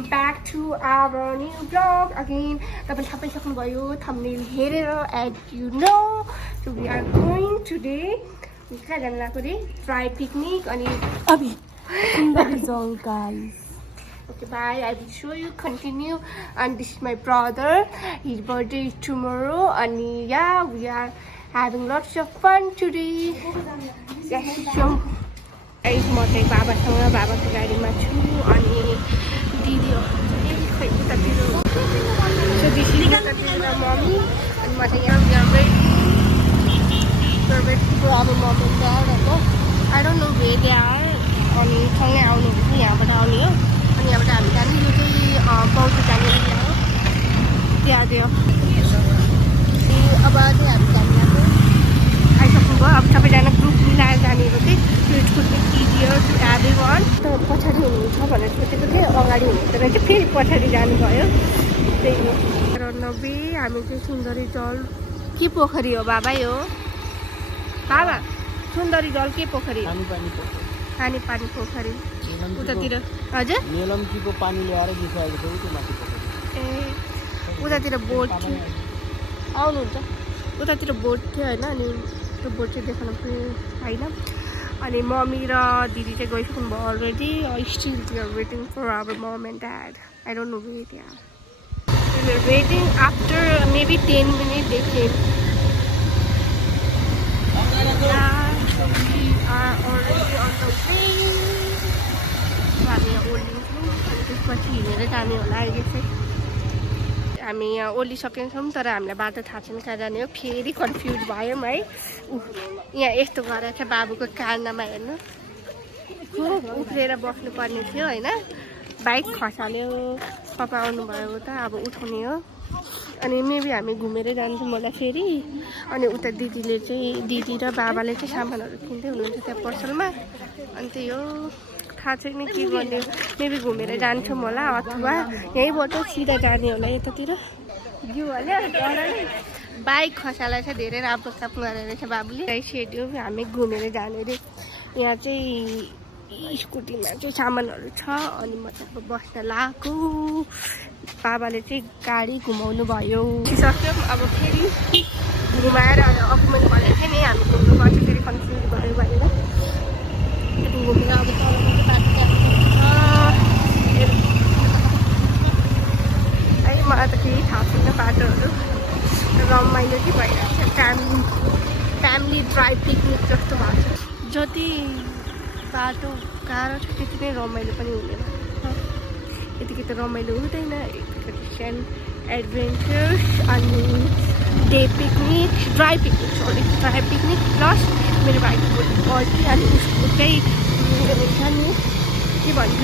welcome back to our new vlog again. Tapan thapai सक्नुभयो thumbnail हेरेर as you know. So we are going today. कहाँ जान लाग्यो रे? Try picnic अनि अभी सुन्दर जल guys. Okay, bye. I will show you. Continue. And this is my brother. His birthday is tomorrow. And yeah, we are having lots of fun today. So, म चाहिँ बाबासँग बाबाको गाडीमा छु अनि दिदी खै उतातिर सो दिदी उतातिर मम्मी अनि म चाहिँ यहाँ waiting for our momo and dad होइन I don't know way they are अनि सँगै आउनुहुन्छ यहाँबाट आउने हो अनि यहाँबाट हामी जाने यो चाहिँ बौद्ध जाने एरिया हो त्यहाँ अब चाहिँ हामी जाने गएको आइसक्नुभयो अब सबैजना ग्रुप मिलाएर जानेको चाहिँ it could be easier to everyone त पछाडि हुनुहुन्छ भनेर सोचेको थिएँ अगाडि हुनुहुन्छ रहेछ फेरि पछाडि जानुभयो त्यही हो 90 हामी चाहिँ सुन्दरी जल के पोखरी हो बाबा यो बाबा सुन्दरी जल के पोखरी खाने पानी पोखरी उतातिर हजुर मेलम्चीको पानी ल्याएर दिइसकेको थियो त्यो माथि पोखरी ए उतातिर बोट थियो आउनुहुन्छ उतातिर बोट थियो होइन अनि त्यो बोट चाहिँ देखाउन पाइनँ अनि मम्मी र दिदी चाहिँ गइसक्नु भयो already still they are waiting for our momo and dad I don't know way they are waiting after maybe 10 minutes they came. So we are already on the way. हामी यहाँ ओर्लिन्छौँ अनि त्यसपछि हिँडेर जाने होला अहिले चाहिँ हामी यहाँ ओर्लिसकेका छौँ तर हामीलाई बाटो थाहा छैन कहाँ जाने हो फेरि कन्फ्युज भयौँ है यहाँ यस्तो गरेर चाहिँ बाबुको कान्दामा हेर्नु उफ्रेर बस्नुपर्ने थियो होइन बाइक खसाल्यो पप्पा आउनुभयो त अब उठाउने हो अनि मेबी हामी घुमेर जान्छौँ होला फेरि अनि उता दिदीले चाहिँ दिदी र बाबाले चाहिँ सामानहरू किन्दै हुनुहुन्छ त्यहाँ पसलमा अनि त्यही हो थाहा छैन के गर्ने मेबी घुमेर जान्छौँ होला अथवा यहीँबाट सिधा जाने होला यतातिर जिउ हाल्यो बाइक खसालाई चाहिँ धेरै राम्रो काम गरेर रहेछ बाबुले सेड्यो हामी घुमेर जाने रे यहाँ चाहिँ स्कुटीमा चाहिँ सामानहरू छ अनि म चाहिँ अब बस्न लगाएको बाबाले चाहिँ गाडी घुमाउनु भयो सक्यौँ अब फेरि घुमाएर अकुमेन्ट भनेको थियो नि हामी घुम्नुपर्छ फेरि कन्फ्युज भयो भनेर घुमेर अब है मलाई त केही थाहा छैन बाटोहरू रमाइलो चाहिँ भइरहेको छ फ्यामिली ड्राइभ पिकनिक जस्तो भएको छ जति बाटो गाह्रो छ त्यति नै रमाइलो पनि हुँदैन यतिकै त रमाइलो हुँदैन यतिकै एडभेन्चर्स अनि day picnic dry picnic sorry dry picnic plus मेरो भाइको बर्थडे अनि उसको चाहिँ हुन्छ नि के भन्छ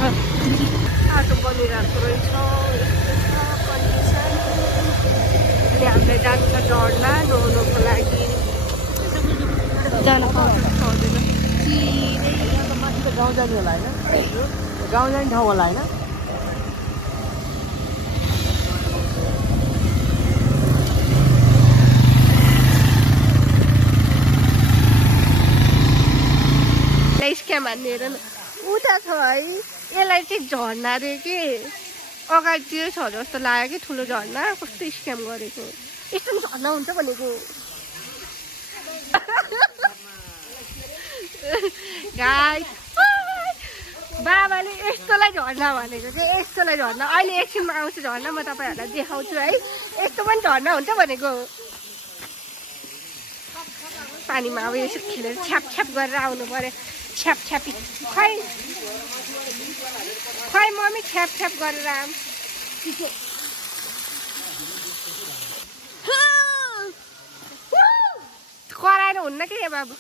बाटो बनिरहेको रहेछ कन्डिसन अनि हामीलाई जान्छ झर्ना नुहाउनुको लागि जान पाउँदैन गाउँ जाने होला होइन गाउँ जाने ठाउँ होला होइन स्क्याम हान्ने हेर न उता छ है यसलाई चाहिँ झर्ना रे के अगाडितिर छ जस्तो लाग्यो कि ठुलो झर्ना कस्तो स्क्याम गरेको यस्तो पनि झर्ना हुन्छ भनेको गाई बाबाले यस्तोलाई झर्ना भनेको कि यस्तोलाई झर्ना अहिले एकछिनमा आउँछु झर्ना म तपाईँहरूलाई देखाउँछु है यस्तो पनि झर्ना हुन्छ भनेको पानीमा अब यसो खेलेर छ्याप छ्याप गरेर आउनु पऱ्यो छ्याप छ्यापी खै खै मम्मी छ्याप छ्याप गरेर आऊँ कराएर हुन्न कि बाबु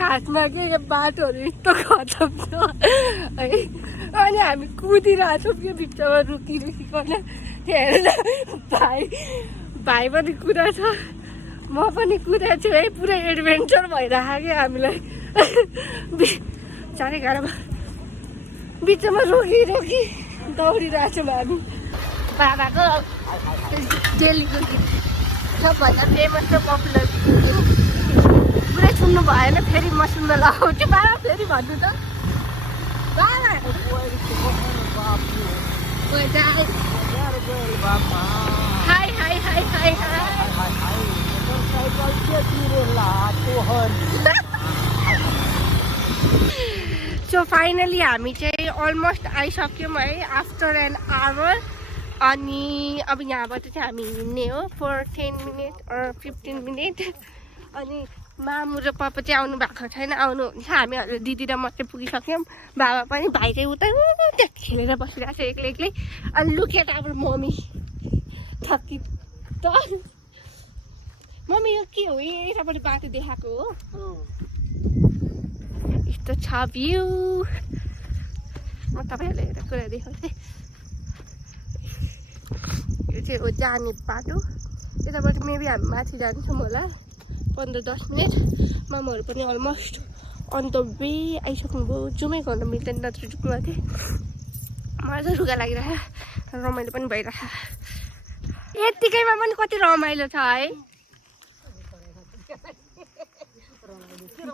खासमा के यो बाटोहरू यस्तो खतम छ है अनि हामी कुदिरहेको छौँ त्यो बिचमा रुकिकन हेरेर भाइ पनि कुदाएको छ म पनि कुदाएको छु है पुरै एडभेन्चर भइरहेको क्या हामीलाई 11:30 बिचमा रोकी दौडिरहेको छौँ हामी बाबाको डेलीको गीत सबभन्दा फेमस र पपुलर पुरै सुन्नु भएन फेरि म सुन्न लगाउँछु बाबा फेरि भन्नु त बाबा high high high high so finally हामी चाहिँ अलमोस्ट आइसक्यौँ है आफ्टर एन आवर अनि अब यहाँबाट चाहिँ हामी हिँड्ने हो फर 10 मिनट or 15 मिनट अनि मामु र पापा चाहिँ आउनु भएको छैन आउनुहुन्छ हामीहरू दिदी र मात्रै पुगिसक्यौँ बाबा पनि भाइ चाहिँ उता त्यहाँ खेलेर बसिरहेको छ एक्लै एक्लै अनि लुकेट अब मम्मी थकी त मम्मी यो के हो यतापट्टि बाटो देखाएको हो यस्तो छ भ्यू म तपाईँहरूलाई एउटा कुरा देखाउँछु यो चाहिँ हो जाने बाटो यताबाट मेबी हामी माथि जान्छौँ होला 15-10 मिनट मामाहरू पनि अलमोस्ट अन द वे आइसक्नुभयो जुमै गर्न मिल्दैन नत्र जुक्नु थिएँ मलाई चाहिँ रुगा लागिरहेको रमाइलो पनि भइरहेको यत्तिकैमा पनि कति रमाइलो छ है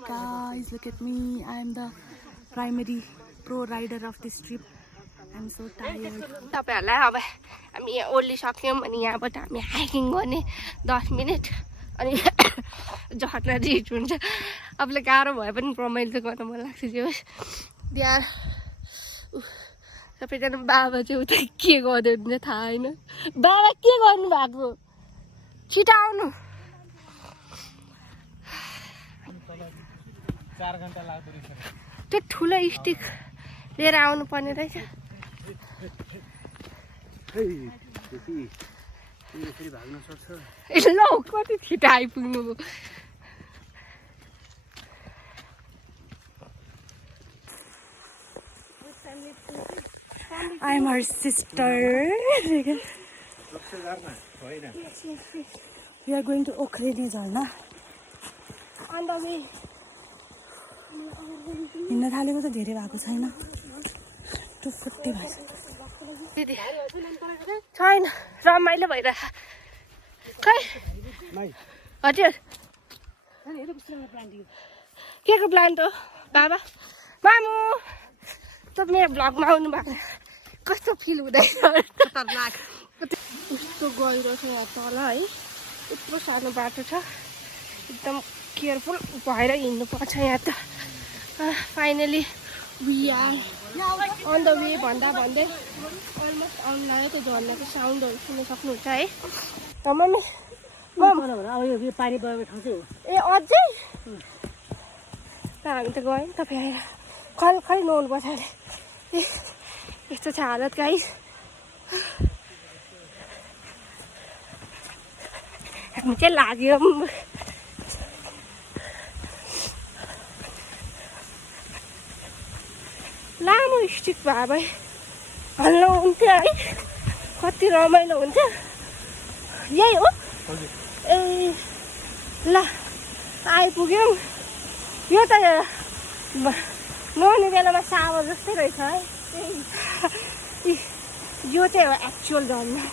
Guys, look at me. I am the primary pro rider of this trip. I'm so tired. तपाईहरुलाई अब हामी यहाँ ओर्लिसक्यौँ अनि यहाँबाट हामी हाइकिङ गर्ने 10 मिनट अनि झर्ना रिच हुन्छ अबले गाह्रो भए पनि रमाइलो चाहिँ गर्न मन लाग्छ जो त्यहाँ सबैजना बाबा चाहिँ उता के गर्दै हुन्छ थाहा होइन बाबा के गर्नु भएको छिटो आउनु 4 घण्टा लाग्दो रहेछ त्यो ठुलो स्टिक लिएर आउनु पर्ने रहेछ ल कति छिटो आइपुग्नु I'm her sister. We are going to Okhreni Jharna. On the way. हिँड्न थालेको त धेरै भएको छैन 240 भएछ दिदी छैन रमाइलो भइरहेछ खै हजुर के को प्लान्ट हो बाबा मामु त मेरो भ्लगमा आउनु भएको कस्तो फिल हुँदैछ खतरनाक कस्तो गहिरो छ यहाँ तल है यत्रो सानो बाटो छ एकदम केयरफुल भएर हिँड्नुपर्छ यहाँ त finally we are on the way भन्दा भन्दै अलमोस्ट आउनु लाग्यो त्यो झर्नाको साउन्डहरू सुन्न सक्नुहुन्छ है त मम्मी पानी बगेको ठाउँ चाहिँ ए अझै हामी त गयौँ तपाईँ आएर खल खै नुहाउनुपर्छ अरे ए यस्तो छ हालत गाइस हामी चाहिँ लाग्यो लामो स्टिक भए भए हल्लो हुन्थ्यो है कति रमाइलो हुन्छ यही हो ए ल आइपुग्यौँ यो त नुहाउने बेलामा सावर जस्तै रहेछ है यो चाहिँ हो एक्चुअल झर्ना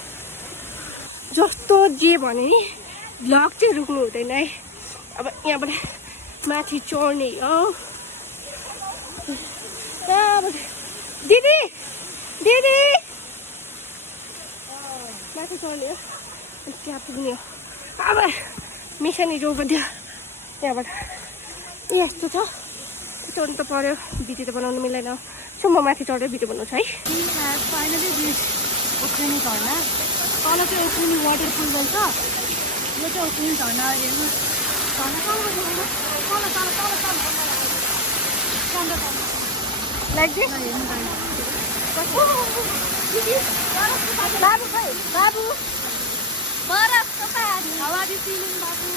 जस्तो जे भने नि भ्लग चाहिँ रुक्नु हुँदैन है अब यहाँबाट माथि चढ्ने हो दिदी दिदी माथि चढ्ने हो त्यहाँ पुग्ने हो अब मिसनी जोको थियो त्यहाँबाट यस्तो छ चढ्नु त पऱ्यो भिडियो त बनाउनु मिलेन सो म माथि चढेर भिडियो बनाउँछु है फाइनली रिच ओख्रेनी झर्ना तल चाहिँ ओख्रेनी वाटरफुल बन्छ यो चाहिँ ओख्रेनी झर्ना हेर्नु झर्ना लाइक दिस बाबु खै बाबु बरफ तपाईँ हावादी फिलिङ बाबु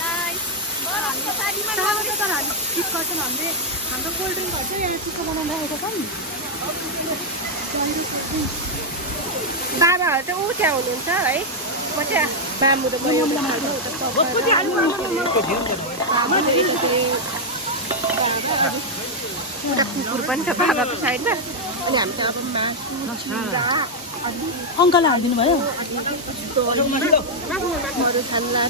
नाइस तर हामी ठिक गर्छौँ हामीले हाम्रो कोल्ड ड्रिङ्कहरू चाहिँ यहाँ चिसो बनाउनु राखेको छ नि बाबाहरू चाहिँ ऊ त्यहाँ हुनुहुन्छ है म चाहिँ बामु र एउटा कुकुर पनि छ बाबाको साइडमा अनि हामी चाहिँ अब मासु चिरा अङ्कललाई हालिदिनु भयो मासुहरू छान्ला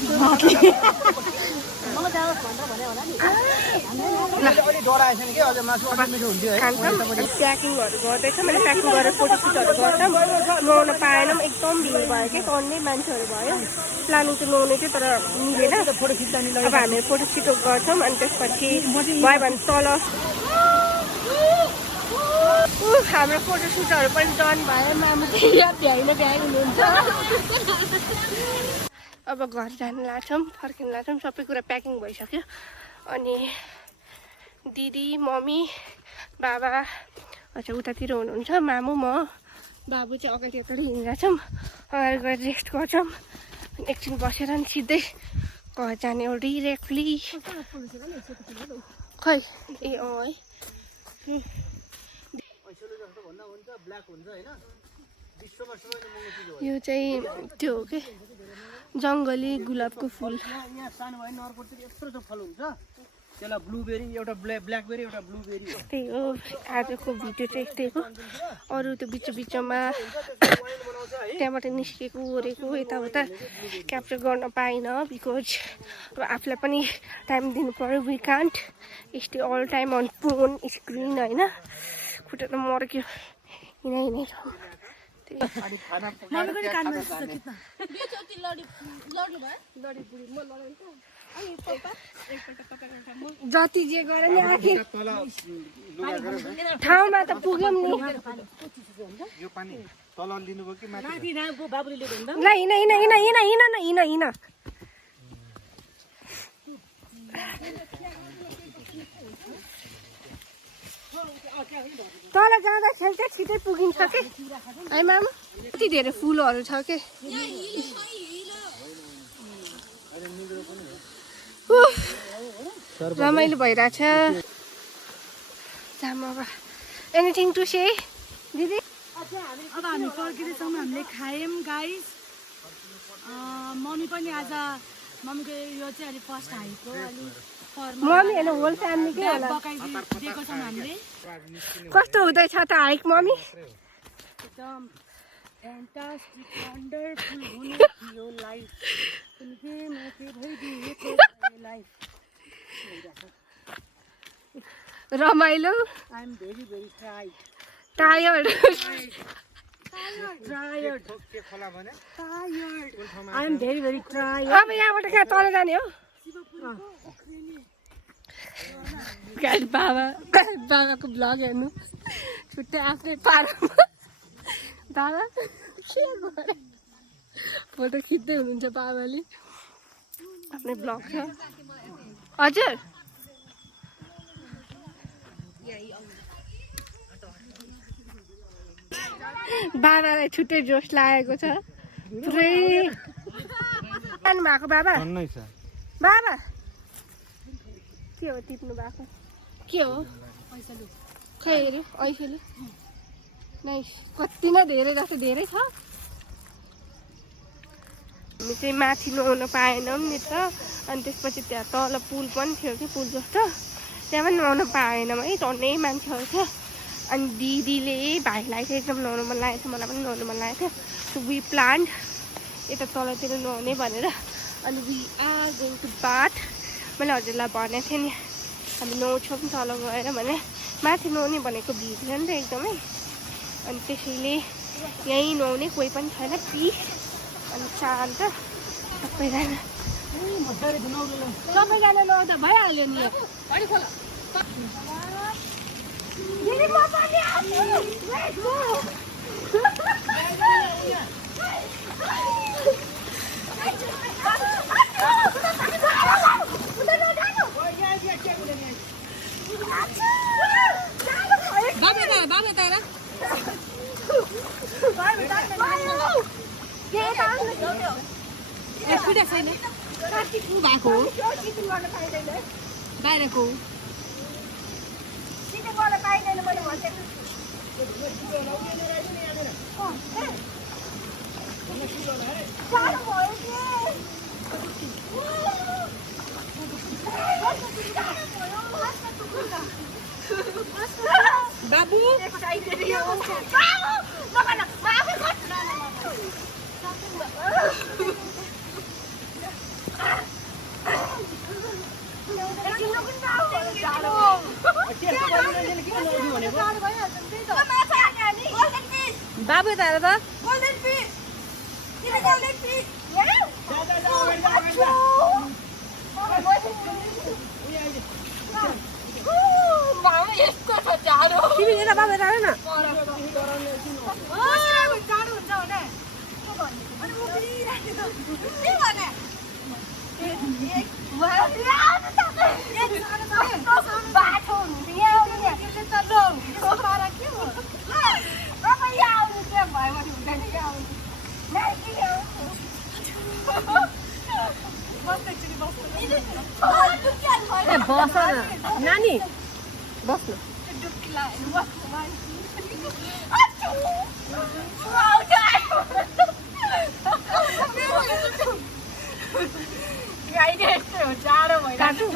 प्याकिङहरू गर्दैछ मैले प्याकिङ गरेर फोटोसुटहरू गर्छौँ नुहाउन पाएनौँ एकदम भिड भयो कि टन्नै मान्छेहरू भयो प्लानिङ चाहिँ नुहाउने थियो तर मिलेन अब हामी फोटोसुट गर्छौँ अनि त्यसपछि भयो भने तल हाम्रो फोटोसुटहरू पनि डन भयो मामु चाहिँ भ्याइ हुनुहुन्छ अब घर जानु लाग्छौँ फर्किनु लाग्छौँ सबै कुरा प्याकिङ भइसक्यो अनि दिदी मम्मी बाबा अच्छा उतातिर हुनुहुन्छ मामु म बाबु चाहिँ अगाडि अगाडि हिँडिरहेछौँ अगाडि गएर रेस्ट गर्छौँ एकछिन बसेर नि सिधै घर जाने हो डिरेक्टली खै ए है यो चाहिँ त्यो हो कि जङ्गली गुलाबको फुल त्यही हो आजको भिडियो चाहिँ यस्तै हो अरू त्यो बिचमा त्यहाँबाट निस्केको ओरेको यताउता क्याप्चर गर्न पाइनँ बिकज अब आफूलाई पनि टाइम दिनु पऱ्यो we can't stay all time on phone screen होइन खुट्टा त मर्क्यो हिँडै जति जे गरे नि आखिर ठाउँमा त पुग्यौँ नि हिँड तल जाँदाखेरि चाहिँ छिटै पुगिन्छ कि है मामा यति धेरै फुलहरू छ कि रमाइलो भइरहेछ एनिथिङ टु से दिदी अब हामी फर्किँदैछौँ हामीले खायौँ गाइस मम्मी पनि आज मम्मीको यो चाहिँ अलिक फर्स्ट हाइको अलिक मम्मी होइन होल फ्यामिलीकै होला दिएको छौँ हामीले कस्तो हुँदैछ त हाइक मम्मी एकदम फ्यान्टास्टिक वन्डरफुल हुने थियो लाइफ रमाइलो I am very very tired I am very very tired अब यहाँबाट कहाँ तल जाने हो बाबाको ब्लग हेर्नु छुट्टै आफ्नै पारमा बाबा के गरे फोटो खिच्दै हुनुहुन्छ बाबाले आफ्नै ब्लग छ हजुर बाबालाई छुट्टै जोस लागेको छ पुरै जानु भएको बाबा बाबा के हो टिप्नु भएको के हो खै हेऱ्यो ऐसेले नै कति नै धेरै जस्तो धेरै छ हामी चाहिँ माथि नुहाउन पाएनौँ नि त अनि त्यसपछि त्यहाँ तल पुल पनि थियो कि पुल जस्तो त्यहाँ पनि नुहाउन पाएनौँ है टन्नै मान्छेहरू थियो अनि दिदीले भाइलाई चाहिँ एकदम नुहाउनु मन लागेको थियो मलाई पनि नुहाउनु मन लागेको थियो सो वी प्लान यता तलतिर नुहाउने भनेर अनि वी आर गोइङ टु बाथ मैले हजुरलाई भनेको थिएँ नि हामी नुहाउँछौँ तल गएर भने माथि नुहाउने भनेको भिड छ नि त एकदमै अनि त्यसैले यहीँ नुहाउने कोही पनि छैन पिस अनि शान्त सबैजना नुहाउँदा भइहाल्यो नि बाहिरको बाबु बाबु त हेर त तिमी यता बाबु यता हेर न बस न नानी बस्नु जाडो भइरहेको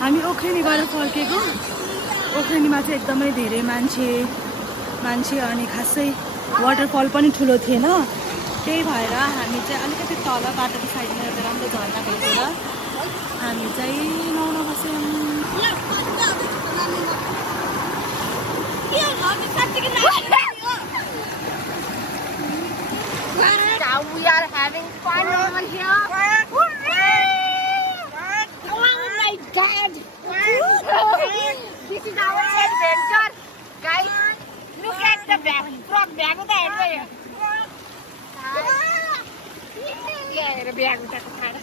हामी ओखरेनी गएर फर्केको ओखरेनीमा चाहिँ एकदमै धेरै मान्छे अनि खासै वाटरफल पनि ठुलो थिएन त्यही भएर हामी चाहिँ अलिकति तल बाटोको साइडमा एउटा राम्रो झर्ना भेटेर हामी चाहिँ नुहाउन बस्यौँ Now we are having fun over here. Oh my God! This is our adventure, guys. Look at the bag. Frog bag with the head. Yeah, the bag with the head.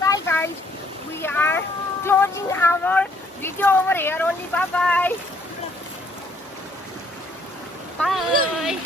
Bye guys. We are closing our video over here only. Bye bye. Bye.